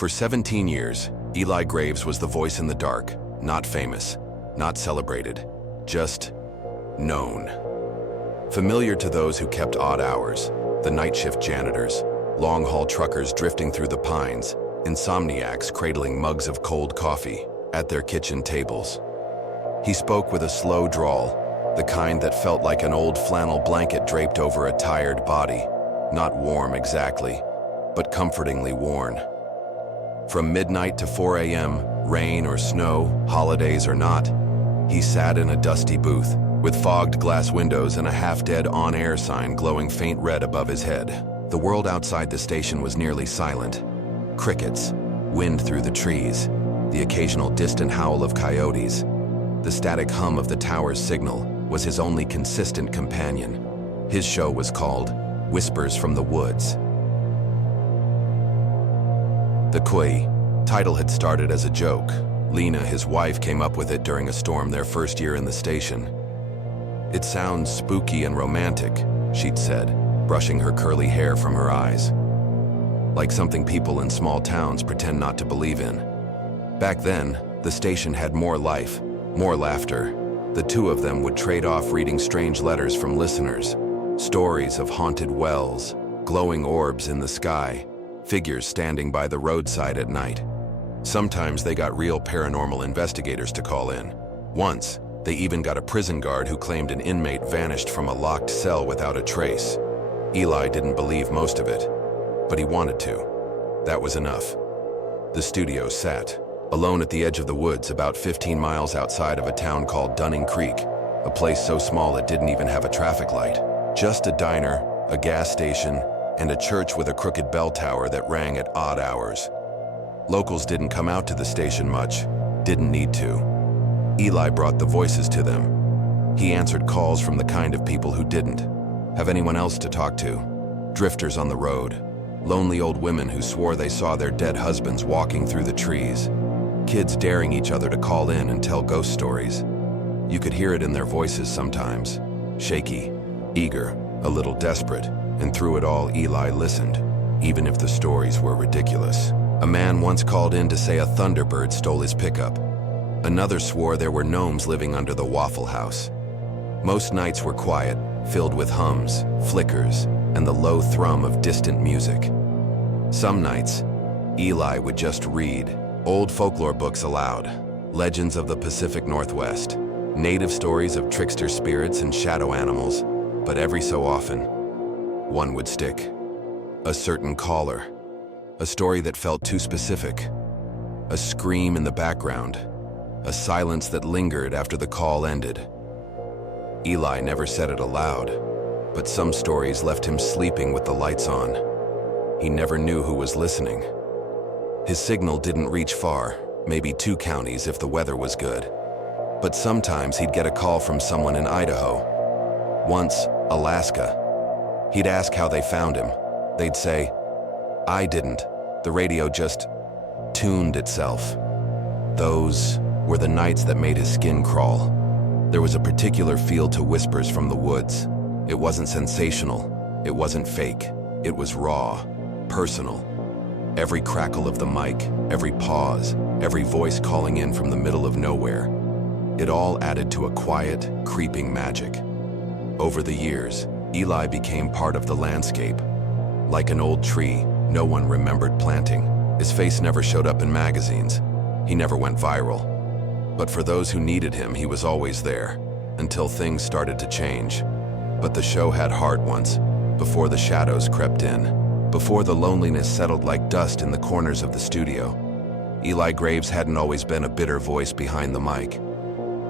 For 17 years, Eli Graves was the voice in the dark, not famous, not celebrated, just known. Familiar to those who kept odd hours, the night shift janitors, long-haul truckers drifting through the pines, insomniacs cradling mugs of cold coffee at their kitchen tables. He spoke with a slow drawl, the kind that felt like an old flannel blanket draped over a tired body, not warm exactly, but comfortingly worn. From midnight to 4 a.m., rain or snow, holidays or not, he sat in a dusty booth, with fogged glass windows and a half-dead on-air sign glowing faint red above his head. The world outside the station was nearly silent. Crickets, wind through the trees, the occasional distant howl of coyotes. The static hum of the tower's signal was his only consistent companion. His show was called Whispers from the Woods. The Kui title had started as a joke. Lena, his wife, came up with it during a storm their first year in the station. "It sounds spooky and romantic," she'd said, brushing her curly hair from her eyes. Like something people in small towns pretend not to believe in. Back then, the station had more life, more laughter. The two of them would trade off reading strange letters from listeners, stories of haunted wells, glowing orbs in the sky, figures standing by the roadside at night. Sometimes they got real paranormal investigators to call in. Once, they even got a prison guard who claimed an inmate vanished from a locked cell without a trace. Eli didn't believe most of it, but he wanted to. That was enough. The studio sat, alone at the edge of the woods about 15 miles outside of a town called Dunning Creek, a place so small it didn't even have a traffic light. Just a diner, a gas station, and a church with a crooked bell tower that rang at odd hours. Locals didn't come out to the station much, didn't need to. Eli brought the voices to them. He answered calls from the kind of people who didn't have anyone else to talk to. Drifters on the road, lonely old women who swore they saw their dead husbands walking through the trees, kids daring each other to call in and tell ghost stories. You could hear it in their voices sometimes, shaky, eager, a little desperate. And through it all, Eli listened, even if the stories were ridiculous. A man once called in to say a thunderbird stole his pickup. Another swore there were gnomes living under the Waffle House. Most nights were quiet, filled with hums, flickers, and the low thrum of distant music. Some nights, Eli would just read old folklore books aloud, legends of the Pacific Northwest, native stories of trickster spirits and shadow animals, but every so often, one would stick. A certain caller. A story that felt too specific. A scream in the background. A silence that lingered after the call ended. Eli never said it aloud, but some stories left him sleeping with the lights on. He never knew who was listening. His signal didn't reach far, maybe 2 counties if the weather was good. But sometimes he'd get a call from someone in Idaho. Once, Alaska. He'd ask how they found him. They'd say, "I didn't. The radio just tuned itself." Those were the nights that made his skin crawl. There was a particular feel to Whispers from the Woods. It wasn't sensational. It wasn't fake. It was raw, personal. Every crackle of the mic, every pause, every voice calling in from the middle of nowhere. It all added to a quiet, creeping magic. Over the years, Eli became part of the landscape. Like an old tree, no one remembered planting. His face never showed up in magazines. He never went viral. But for those who needed him, he was always there, until things started to change. But the show had heart once, before the shadows crept in, before the loneliness settled like dust in the corners of the studio. Eli Graves hadn't always been a bitter voice behind the mic.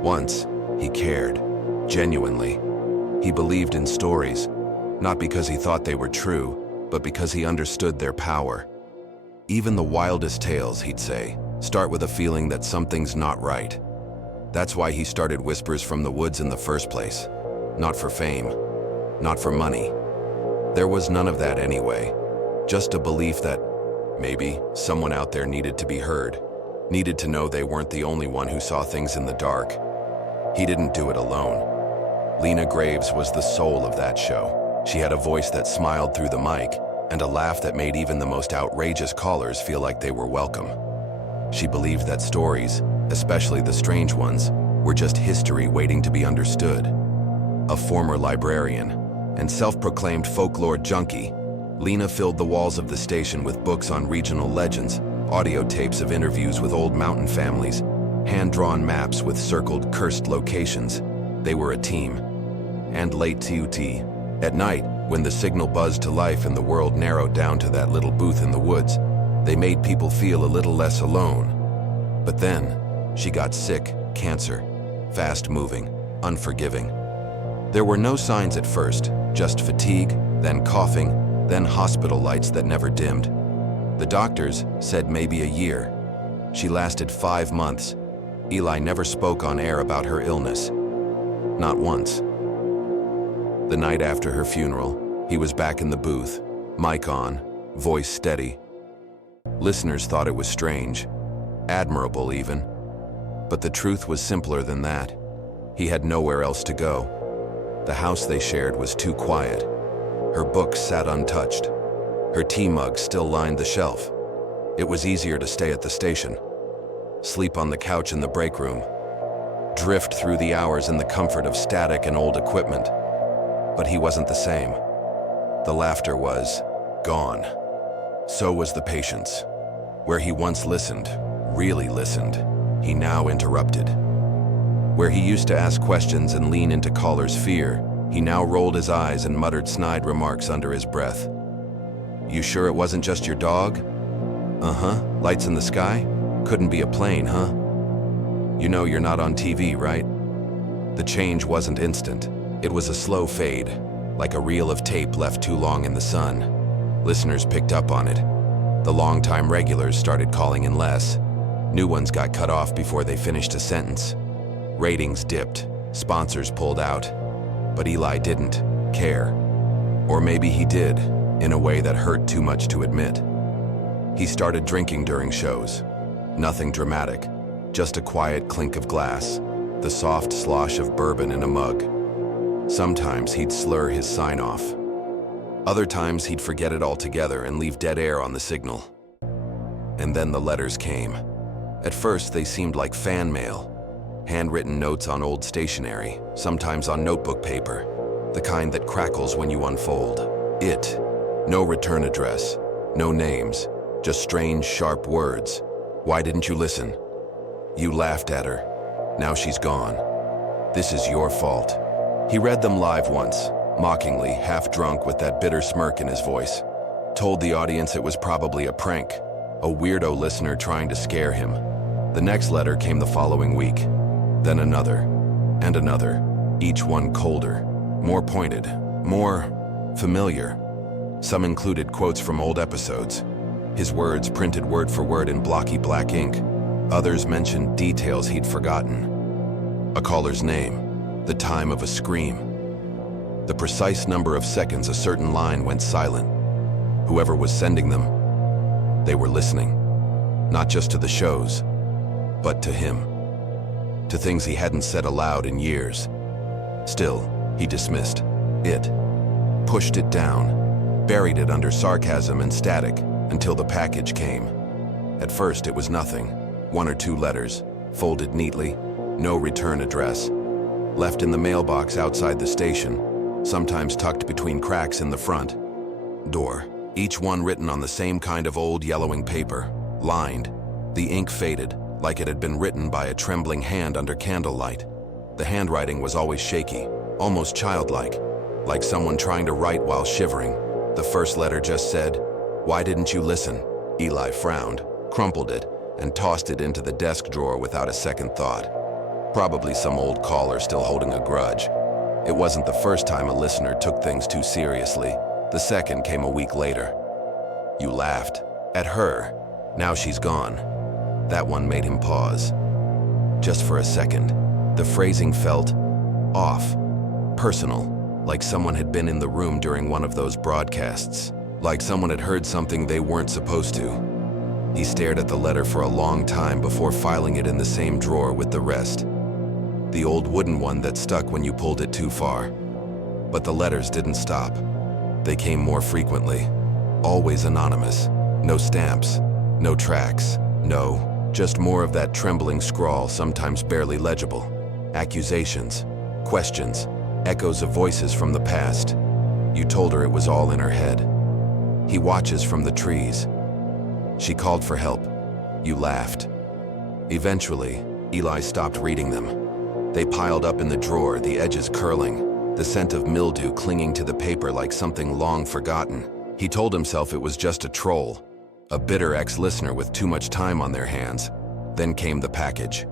Once, he cared, genuinely. He believed in stories, not because he thought they were true, but because he understood their power. Even the wildest tales, he'd say, start with a feeling that something's not right. That's why he started Whispers from the Woods in the first place. Not for fame, not for money. There was none of that anyway. Just a belief that maybe someone out there needed to be heard, needed to know they weren't the only one who saw things in the dark. He didn't do it alone. Lena Graves was the soul of that show. She had a voice that smiled through the mic, and a laugh that made even the most outrageous callers feel like they were welcome. She believed that stories, especially the strange ones, were just history waiting to be understood. A former librarian and self-proclaimed folklore junkie, Lena filled the walls of the station with books on regional legends, audio tapes of interviews with old mountain families, hand-drawn maps with circled, cursed locations. They were a team. And late TUT. At night, when the signal buzzed to life and the world narrowed down to that little booth in the woods, they made people feel a little less alone. But then, she got sick, cancer, fast-moving, unforgiving. There were no signs at first, just fatigue, then coughing, then hospital lights that never dimmed. The doctors said maybe a year. She lasted 5 months. Eli never spoke on air about her illness. Not once. The night after her funeral, he was back in the booth, mic on, voice steady. Listeners thought it was strange, admirable even. But the truth was simpler than that. He had nowhere else to go. The house they shared was too quiet. Her books sat untouched. Her tea mug still lined the shelf. It was easier to stay at the station, sleep on the couch in the break room, drift through the hours in the comfort of static and old equipment. But he wasn't the same. The laughter was gone. So was the patience. Where he once listened, really listened, he now interrupted. Where he used to ask questions and lean into callers' fear, he now rolled his eyes and muttered snide remarks under his breath. "You sure it wasn't just your dog?" "Uh-huh, lights in the sky? Couldn't be a plane, huh?" "You know you're not on TV, right?" The change wasn't instant. It was a slow fade, like a reel of tape left too long in the sun. Listeners picked up on it. The longtime regulars started calling in less. New ones got cut off before they finished a sentence. Ratings dipped, sponsors pulled out. But Eli didn't care. Or maybe he did, in a way that hurt too much to admit. He started drinking during shows. Nothing dramatic, just a quiet clink of glass, the soft slosh of bourbon in a mug. Sometimes he'd slur his sign-off. Other times he'd forget it altogether and leave dead air on the signal. And then the letters came. At first they seemed like fan mail. Handwritten notes on old stationery, sometimes on notebook paper, the kind that crackles when you unfold. No return address, no names, just strange, sharp words. "Why didn't you listen? You laughed at her. Now she's gone. This is your fault." He read them live once, mockingly, half drunk with that bitter smirk in his voice. Told the audience it was probably a prank, a weirdo listener trying to scare him. The next letter came the following week. Then another, and another, each one colder, more pointed, more familiar. Some included quotes from old episodes, his words printed word for word in blocky black ink. Others mentioned details he'd forgotten. A caller's name, the time of a scream, the precise number of seconds a certain line went silent. Whoever was sending them, they were listening, not just to the shows, but to him. To things he hadn't said aloud in years. Still, he dismissed it, pushed it down, buried it under sarcasm and static until the package came. At first it was nothing, 1 or 2 letters, folded neatly, no return address, left in the mailbox outside the station, sometimes tucked between cracks in the front door, each one written on the same kind of old yellowing paper, lined, the ink faded, like it had been written by a trembling hand under candlelight. The handwriting was always shaky, almost childlike, like someone trying to write while shivering. The first letter just said, "Why didn't you listen?" Eli frowned, crumpled it, and tossed it into the desk drawer without a second thought. Probably some old caller still holding a grudge. It wasn't the first time a listener took things too seriously. The second came a week later. "You laughed at her. Now she's gone." That one made him pause. Just for a second, the phrasing felt off, personal, like someone had been in the room during one of those broadcasts, like someone had heard something they weren't supposed to. He stared at the letter for a long time before filing it in the same drawer with the rest. The old wooden one that stuck when you pulled it too far. But the letters didn't stop. They came more frequently. Always anonymous. No stamps, no tracks, just more of that trembling scrawl, sometimes barely legible. Accusations, questions, echoes of voices from the past. You told her it was all in her head. He watches from the trees. She called for help. You laughed. Eventually, Eli stopped reading them. They piled up in the drawer, the edges curling, the scent of mildew clinging to the paper like something long forgotten. He told himself it was just a troll, a bitter ex-listener with too much time on their hands. Then came the package.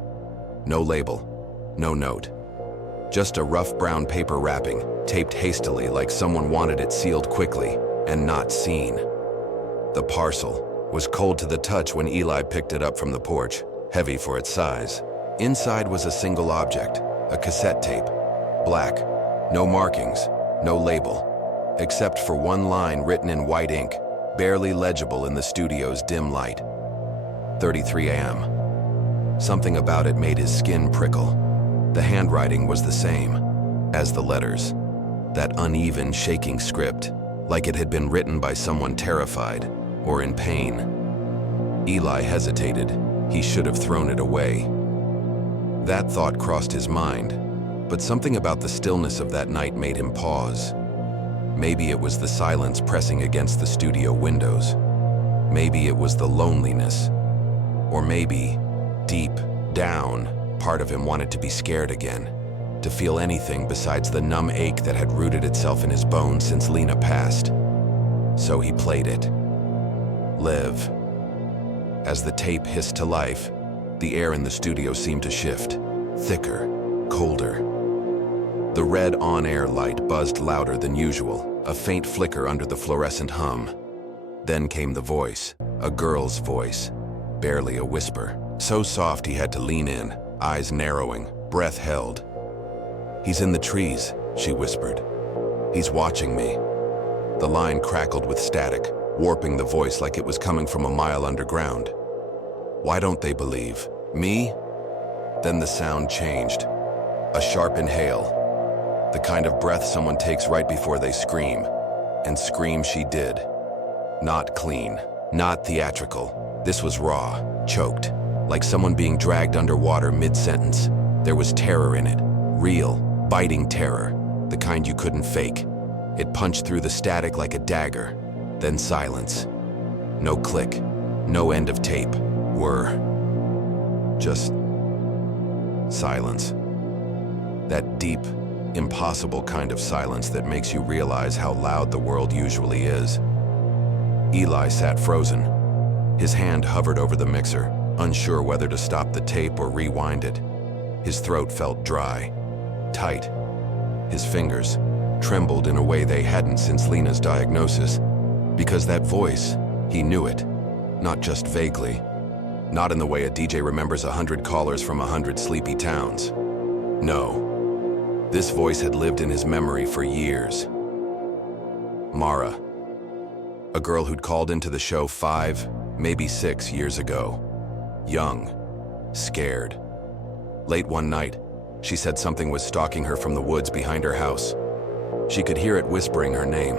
No label, no note. Just a rough brown paper wrapping, taped hastily like someone wanted it sealed quickly and not seen. The parcel was cold to the touch when Eli picked it up from the porch, heavy for its size. Inside was a single object, a cassette tape, black, no markings, no label, except for one line written in white ink, barely legible in the studio's dim light. 33 a.m. Something about it made his skin prickle. The handwriting was the same as the letters, that uneven, shaking script, like it had been written by someone terrified or in pain. Eli hesitated. He should have thrown it away. That thought crossed his mind, but something about the stillness of that night made him pause. Maybe it was the silence pressing against the studio windows. Maybe it was the loneliness. Or maybe, deep down, part of him wanted to be scared again, to feel anything besides the numb ache that had rooted itself in his bones since Lena passed. So he played it. Live. As the tape hissed to life, the air in the studio seemed to shift, thicker, colder. The red on-air light buzzed louder than usual, a faint flicker under the fluorescent hum. Then came the voice, a girl's voice, barely a whisper, so soft he had to lean in, eyes narrowing, breath held. "He's in the trees," she whispered. "He's watching me." The line crackled with static, warping the voice like it was coming from a mile underground. "Why don't they believe? Me?" Then the sound changed. A sharp inhale. The kind of breath someone takes right before they scream. And scream she did. Not clean, not theatrical. This was raw, choked, like someone being dragged underwater mid-sentence. There was terror in it, real, biting terror, the kind you couldn't fake. It punched through the static like a dagger. Then silence. No click, no end of tape, whir. Just silence. That deep, impossible kind of silence that makes you realize how loud the world usually is. Eli sat frozen. His hand hovered over the mixer, unsure whether to stop the tape or rewind it. His throat felt dry, tight. His fingers trembled in a way they hadn't since Lena's diagnosis. Because that voice, he knew it, not just vaguely. Not in the way a DJ remembers 100 callers from 100 sleepy towns. No. This voice had lived in his memory for years. Mara. A girl who'd called into the show 5, maybe 6 years ago. Young. Scared. Late one night, she said something was stalking her from the woods behind her house. She could hear it whispering her name.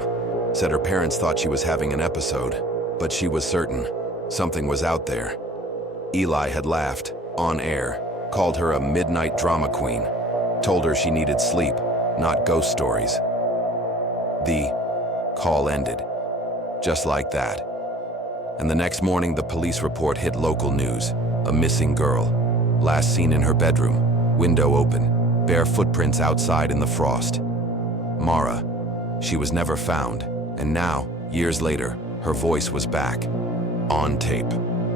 Said her parents thought she was having an episode, but she was certain something was out there. Eli had laughed, on air, called her a midnight drama queen, told her she needed sleep, not ghost stories. The call ended, just like that. And the next morning, the police report hit local news. A missing girl, last seen in her bedroom, window open, bare footprints outside in the frost. Mara, she was never found, and now, years later, her voice was back. On tape,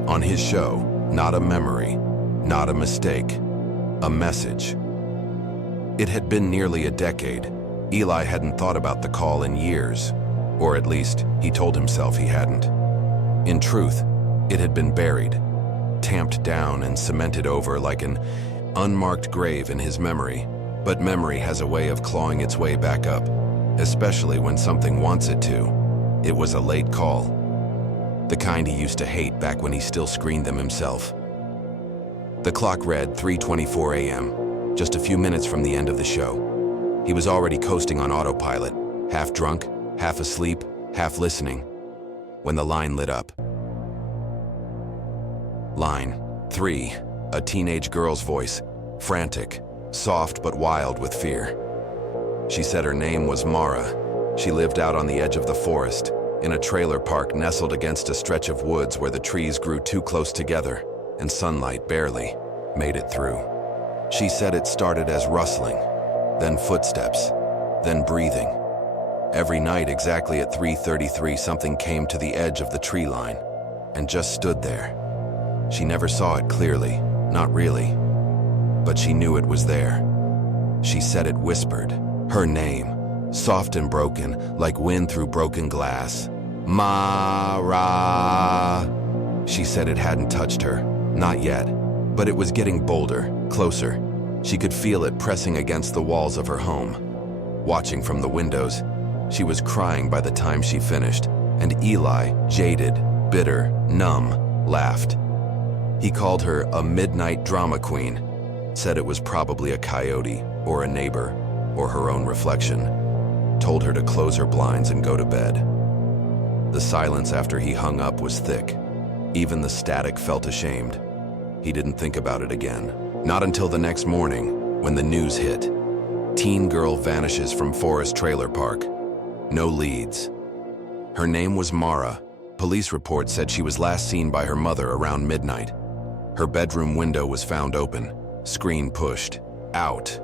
on his show, not a memory, not a mistake, a message. It had been nearly a decade. Eli hadn't thought about the call in years, or at least, he told himself he hadn't. In truth, it had been buried, tamped down and cemented over like an unmarked grave in his memory. But memory has a way of clawing its way back up, especially when something wants it to. It was a late call, the kind he used to hate back when he still screened them himself. The clock read 3:24 a.m., just a few minutes from the end of the show. He was already coasting on autopilot, half drunk, half asleep, half listening. when the line lit up. Line 3, a teenage girl's voice, frantic, soft but wild with fear. She said her name was Mara. She lived out on the edge of the forest, in a trailer park nestled against a stretch of woods where the trees grew too close together and sunlight barely made it through. She said it started as rustling, then footsteps, then breathing. Every night, exactly at 3:33, something came to the edge of the tree line and just stood there. She never saw it clearly, not really, but she knew it was there. She said it whispered, her name, soft and broken, like wind through broken glass. Mara. She said it hadn't touched her, not yet, but it was getting bolder, closer. She could feel it pressing against the walls of her home. Watching from the windows, she was crying by the time she finished, and Eli, jaded, bitter, numb, laughed. He called her a midnight drama queen, said it was probably a coyote or a neighbor or her own reflection, told her to close her blinds and go to bed. The silence after he hung up was thick. Even the static felt ashamed. He didn't think about it again. Not until the next morning, when the news hit. Teen girl vanishes from forest trailer park. No leads. Her name was Mara. Police reports said she was last seen by her mother around midnight. Her bedroom window was found open, screen pushed, out.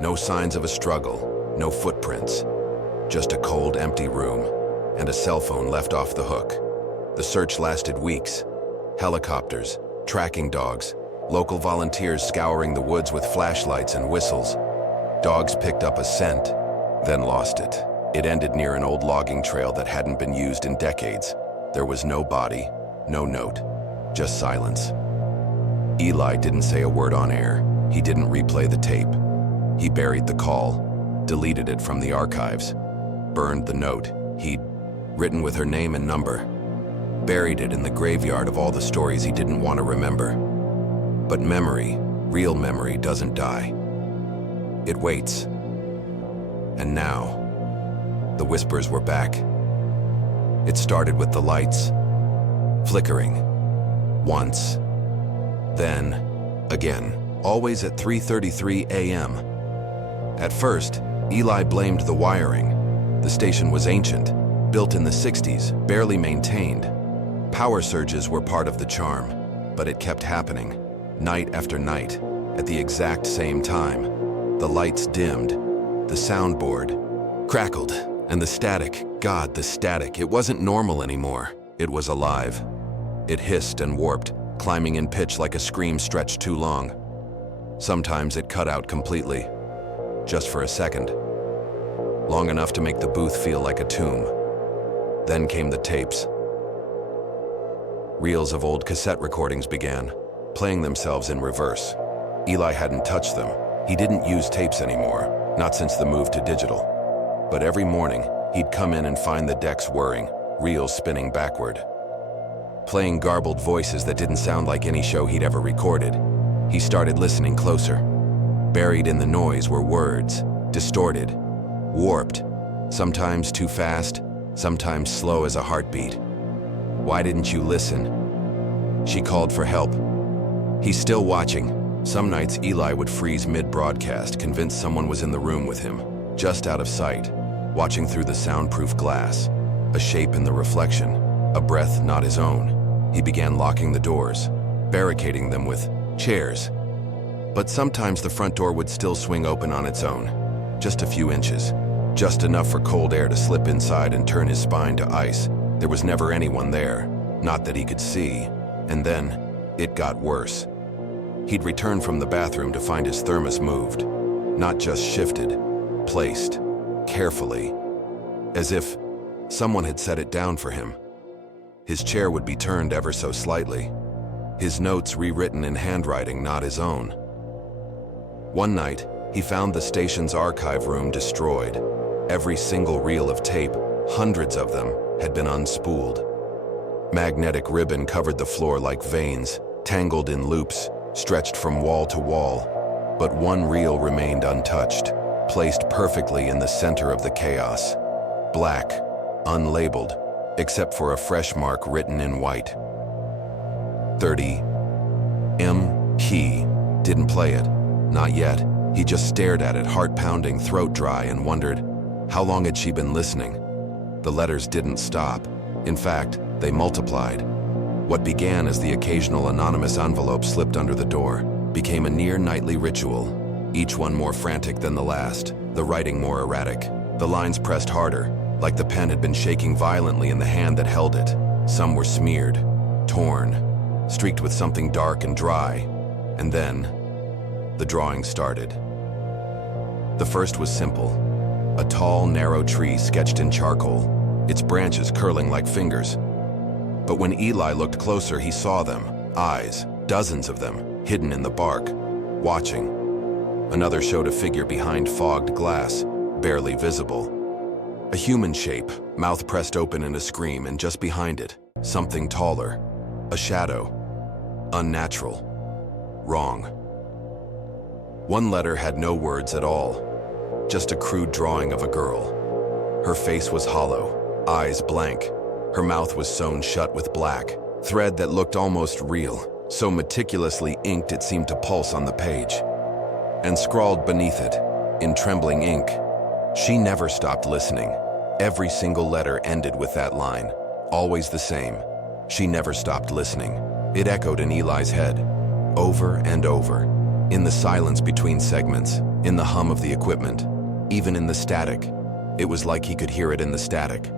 No signs of a struggle, no footprints. Just a cold, empty room, and a cell phone left off the hook. The search lasted weeks. Helicopters, tracking dogs, local volunteers scouring the woods with flashlights and whistles. Dogs picked up a scent, then lost it. It ended near an old logging trail that hadn't been used in decades. There was no body, no note, just silence. Eli didn't say a word on air. He didn't replay the tape. He buried the call, deleted it from the archives, burned the note he'd written with her name and number, buried it in the graveyard of all the stories he didn't want to remember. But memory, real memory, doesn't die. It waits. And now, the whispers were back. It started with the lights, flickering, once, then, again, always at 3:33 a.m. At first, Eli blamed the wiring. The station was ancient, built in the 60s, barely maintained. Power surges were part of the charm, but it kept happening, night after night, at the exact same time. The lights dimmed, the soundboard crackled, and the static, God, the static, it wasn't normal anymore. It was alive. It hissed and warped, climbing in pitch like a scream stretched too long. Sometimes it cut out completely, just for a second, long enough to make the booth feel like a tomb. Then came the tapes. Reels of old cassette recordings began, playing themselves in reverse. Eli hadn't touched them. He didn't use tapes anymore, not since the move to digital. But every morning, he'd come in and find the decks whirring, reels spinning backward, playing garbled voices that didn't sound like any show he'd ever recorded. He started listening closer. Buried in the noise were words, distorted, warped, sometimes too fast, sometimes slow as a heartbeat. Why didn't you listen? She called for help. He's still watching. Some nights Eli would freeze mid-broadcast, convinced someone was in the room with him, just out of sight, watching through the soundproof glass. A shape in the reflection, a breath not his own. He began locking the doors, barricading them with chairs. But sometimes the front door would still swing open on its own, just a few inches, just enough for cold air to slip inside and turn his spine to ice. There was never anyone there, not that he could see. And then, it got worse. He'd return from the bathroom to find his thermos moved, not just shifted, placed, carefully, as if someone had set it down for him. His chair would be turned ever so slightly, his notes rewritten in handwriting not his own. One night, he found the station's archive room destroyed. Every single reel of tape, hundreds of them, had been unspooled. Magnetic ribbon covered the floor like veins, tangled in loops, stretched from wall to wall. But one reel remained untouched, placed perfectly in the center of the chaos. Black, unlabeled, except for a fresh mark written in white. 30. He didn't play it. Not yet. He just stared at it, heart pounding, throat dry, and wondered, how long had she been listening? The letters didn't stop. In fact, they multiplied. What began as the occasional anonymous envelope slipped under the door became a near nightly ritual, each one more frantic than the last, the writing more erratic. The lines pressed harder, like the pen had been shaking violently in the hand that held it. Some were smeared, torn, streaked with something dark and dry. And then, the drawing started. The first was simple. A tall, narrow tree sketched in charcoal, its branches curling like fingers. But when Eli looked closer, he saw them, eyes, dozens of them, hidden in the bark, watching. Another showed a figure behind fogged glass, barely visible. A human shape, mouth pressed open in a scream, and just behind it, something taller. A shadow. Unnatural. Wrong. One letter had no words at all, just a crude drawing of a girl. Her face was hollow, eyes blank. Her mouth was sewn shut with black, thread that looked almost real, so meticulously inked it seemed to pulse on the page. And scrawled beneath it, in trembling ink, she never stopped listening. Every single letter ended with that line, always the same. She never stopped listening. It echoed in Eli's head, over and over, in the silence between segments, in the hum of the equipment, even in the static. It was like he could hear it in the static.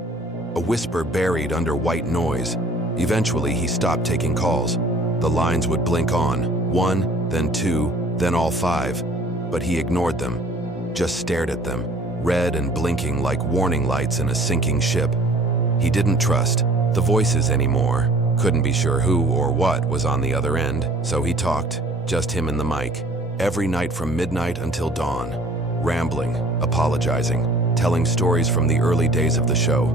A whisper buried under white noise. Eventually, he stopped taking calls. The lines would blink on, one, then two, then all five, but he ignored them, just stared at them, red and blinking like warning lights in a sinking ship. He didn't trust the voices anymore, couldn't be sure who or what was on the other end, so he talked, just him and the mic, every night from midnight until dawn, rambling, apologizing, telling stories from the early days of the show,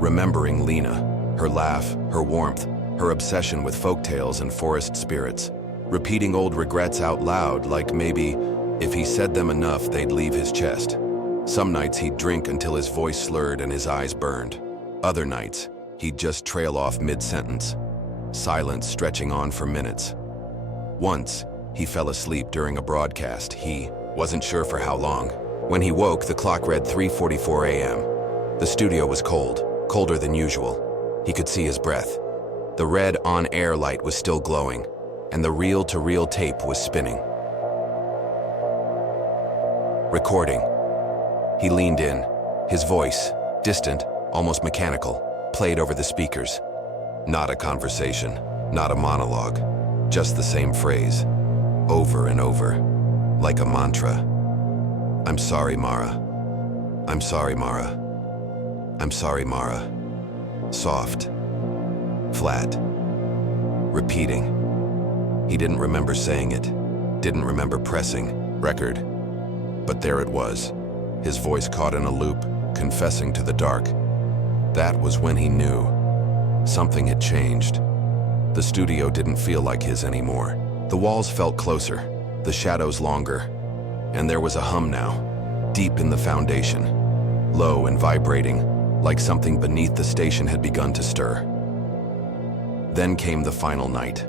remembering Lena, her laugh, her warmth, her obsession with folktales and forest spirits, repeating old regrets out loud like maybe, if he said them enough, they'd leave his chest. Some nights he'd drink until his voice slurred and his eyes burned. Other nights, he'd just trail off mid-sentence, silence stretching on for minutes. Once, he fell asleep during a broadcast. He wasn't sure for how long. When he woke, the clock read 3:44 a.m. The studio was cold, colder than usual. He could see his breath. The red on-air light was still glowing, and the reel-to-reel tape was spinning. Recording. He leaned in. His voice, distant, almost mechanical, played over the speakers. Not a conversation, not a monologue, just the same phrase, over and over, like a mantra. I'm sorry, Mara. I'm sorry, Mara. I'm sorry, Mara. Soft, flat, repeating. He didn't remember saying it, didn't remember pressing record, but there it was, his voice caught in a loop, confessing to the dark. That was when he knew something had changed. The studio didn't feel like his anymore. The walls felt closer, the shadows longer, and there was a hum now, deep in the foundation, low and vibrating, like something beneath the station had begun to stir. Then came the final night.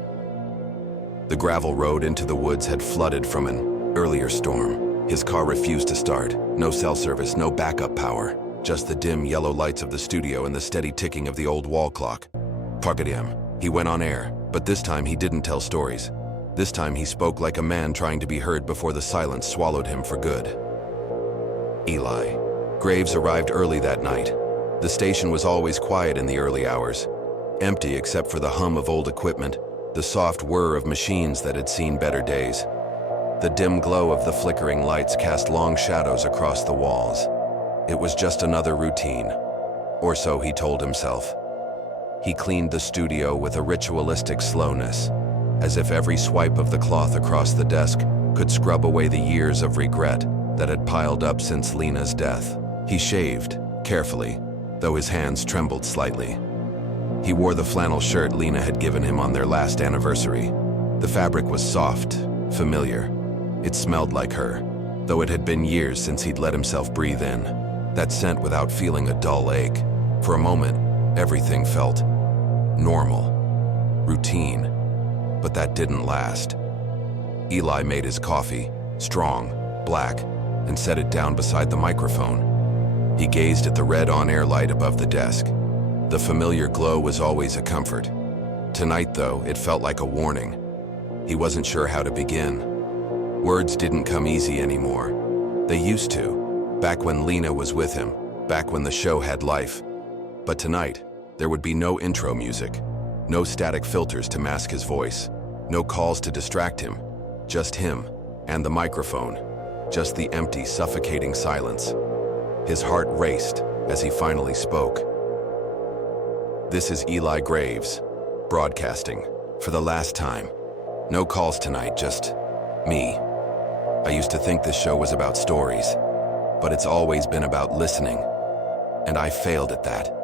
The gravel road into the woods had flooded from an earlier storm. His car refused to start. No cell service, no backup power. Just the dim yellow lights of the studio and the steady ticking of the old wall clock. Pagadiam. He went on air, but this time he didn't tell stories. This time he spoke like a man trying to be heard before the silence swallowed him for good. Eli Graves arrived early that night. The station was always quiet in the early hours, empty except for the hum of old equipment, the soft whir of machines that had seen better days. The dim glow of the flickering lights cast long shadows across the walls. It was just another routine, or so he told himself. He cleaned the studio with a ritualistic slowness, as if every swipe of the cloth across the desk could scrub away the years of regret that had piled up since Lena's death. He shaved, carefully, though his hands trembled slightly. He wore the flannel shirt Lena had given him on their last anniversary. The fabric was soft, familiar. It smelled like her, though it had been years since he'd let himself breathe in. That scent without feeling a dull ache. For a moment, Everything felt normal, routine, but that didn't last. Eli made his coffee, strong, black, and set it down beside the microphone. He gazed at the red on-air light above the desk. The familiar glow was always a comfort. Tonight, though, it felt like a warning. He wasn't sure how to begin. Words didn't come easy anymore. They used to, back when Lena was with him, back when the show had life. But tonight, there would be no intro music, no static filters to mask his voice, no calls to distract him, just him and the microphone, just the empty, suffocating silence. His heart raced as he finally spoke. This is Eli Graves, broadcasting for the last time. No calls tonight, just me. I used to think this show was about stories, but it's always been about listening. And I failed at that.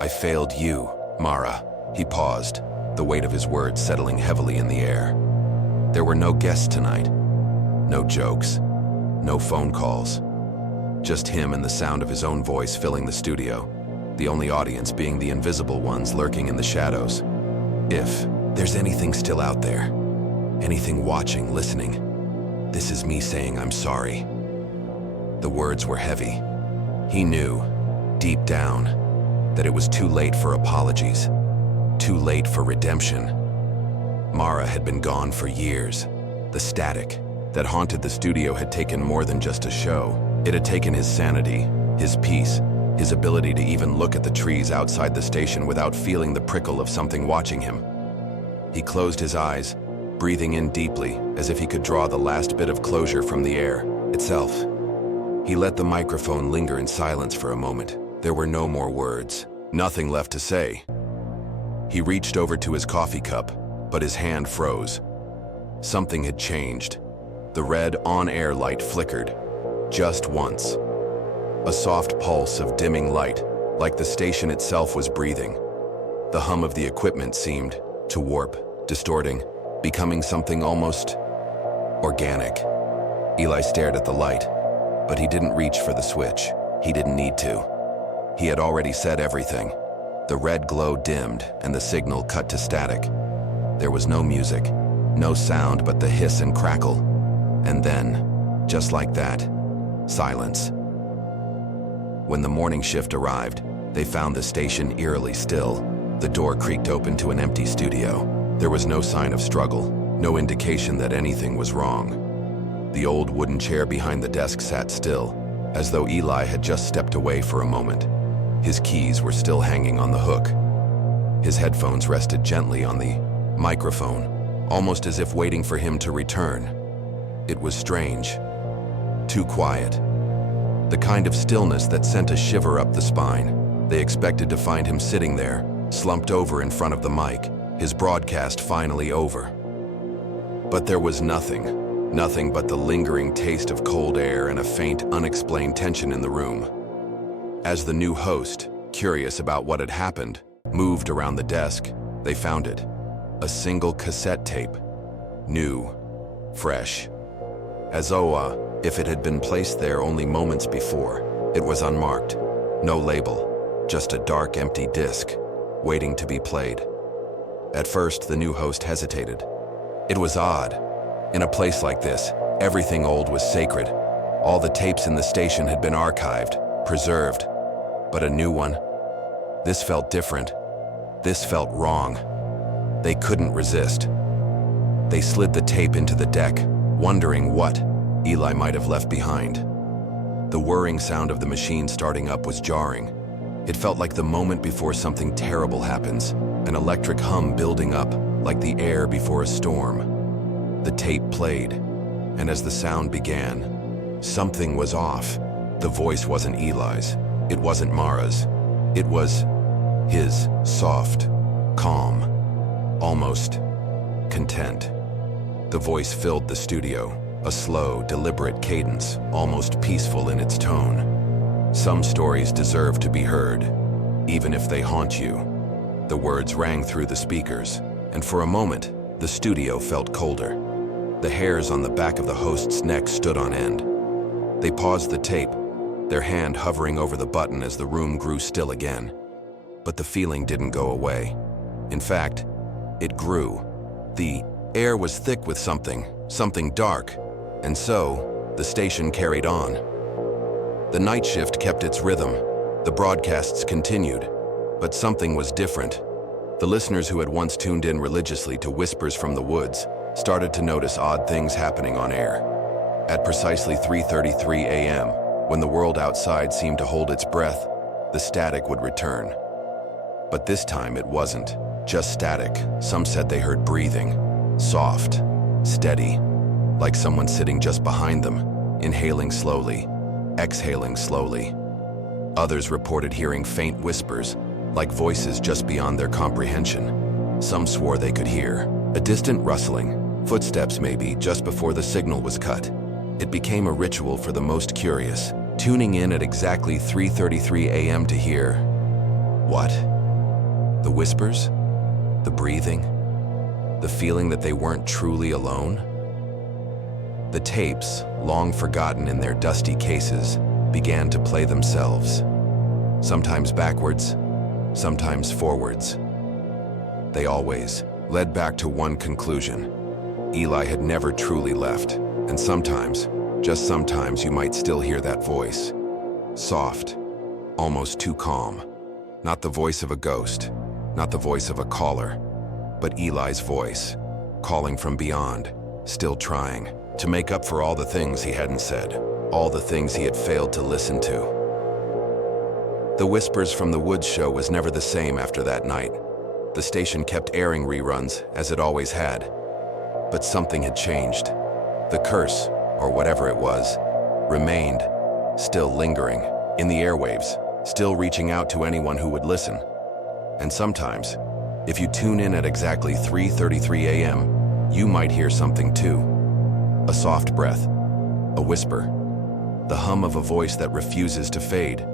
I failed you, Mara. He paused, the weight of his words settling heavily in the air. There were no guests tonight. No jokes. No phone calls. Just him and the sound of his own voice filling the studio, the only audience being the invisible ones lurking in the shadows. If there's anything still out there, anything watching, listening, this is me saying I'm sorry. The words were heavy. He knew, deep down, that it was too late for apologies, too late for redemption. Mara had been gone for years. The static that haunted the studio had taken more than just a show. It had taken his sanity, his peace, his ability to even look at the trees outside the station without feeling the prickle of something watching him. He closed his eyes, breathing in deeply, as if he could draw the last bit of closure from the air itself. He let the microphone linger in silence for a moment. There were no more words, nothing left to say. He reached over to his coffee cup, but his hand froze. Something had changed. The red on-air light flickered, just once. A soft pulse of dimming light, like the station itself was breathing. The hum of the equipment seemed to warp, distorting, becoming something almost organic. Eli stared at the light, but he didn't reach for the switch. He didn't need to. He had already said everything. The red glow dimmed and the signal cut to static. There was no music, no sound but the hiss and crackle. And then, just like that, silence. When the morning shift arrived, they found the station eerily still. The door creaked open to an empty studio. There was no sign of struggle, no indication that anything was wrong. The old wooden chair behind the desk sat still, as though Eli had just stepped away for a moment. His keys were still hanging on the hook. His headphones rested gently on the microphone, almost as if waiting for him to return. It was strange. Too quiet. The kind of stillness that sent a shiver up the spine. They expected to find him sitting there, slumped over in front of the mic, his broadcast finally over. But there was nothing. Nothing but the lingering taste of cold air and a faint, unexplained tension in the room. As the new host, curious about what had happened, moved around the desk, they found it. A single cassette tape. New. Fresh. As though, if it had been placed there only moments before. It was unmarked. No label. Just a dark, empty disc, waiting to be played. At first, the new host hesitated. It was odd. In a place like this, everything old was sacred. All the tapes in the station had been archived, preserved. But a new one? This felt different. This felt wrong. They couldn't resist. They slid the tape into the deck, wondering what Eli might have left behind. The whirring sound of the machine starting up was jarring. It felt like the moment before something terrible happens, an electric hum building up like the air before a storm. The tape played, and as the sound began, something was off. The voice wasn't Eli's. It wasn't Mara's. It was his, soft, calm, almost content. The voice filled the studio, a slow, deliberate cadence, almost peaceful in its tone. Some stories deserve to be heard, even if they haunt you. The words rang through the speakers, and for a moment, the studio felt colder. The hairs on the back of the host's neck stood on end. They paused the tape, their hand hovering over the button as the room grew still again. But the feeling didn't go away. In fact, it grew. The air was thick with something dark, and so the station carried on. The night shift kept its rhythm. The broadcasts continued, but something was different. The listeners who had once tuned in religiously to whispers from the woods started to notice odd things happening on air. At precisely 3:33 a.m., when the world outside seemed to hold its breath, the static would return. But this time it wasn't just static. Some said they heard breathing, soft, steady, like someone sitting just behind them, inhaling slowly, exhaling slowly. Others reported hearing faint whispers, like voices just beyond their comprehension. Some swore they could hear a distant rustling, footsteps maybe, just before the signal was cut. It became a ritual for the most curious, tuning in at exactly 3:33 a.m. to hear what? The whispers? The breathing? The feeling that they weren't truly alone? The tapes, long forgotten in their dusty cases, began to play themselves. Sometimes backwards, sometimes forwards. They always led back to one conclusion. Eli had never truly left, and sometimes, just sometimes, you might still hear that voice. Soft, almost too calm. Not the voice of a ghost, not the voice of a caller, but Eli's voice, calling from beyond, still trying to make up for all the things he hadn't said, all the things he had failed to listen to. The Whispers from the Woods show was never the same after that night. The station kept airing reruns, as it always had. But something had changed. The curse, or whatever it was, remained, still lingering, in the airwaves, still reaching out to anyone who would listen. And sometimes, if you tune in at exactly 3:33 a.m., you might hear something too. A soft breath, a whisper, the hum of a voice that refuses to fade.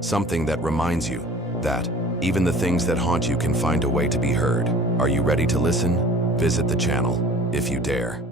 Something that reminds you that even the things that haunt you can find a way to be heard. Are you ready to listen? Visit the channel, if you dare.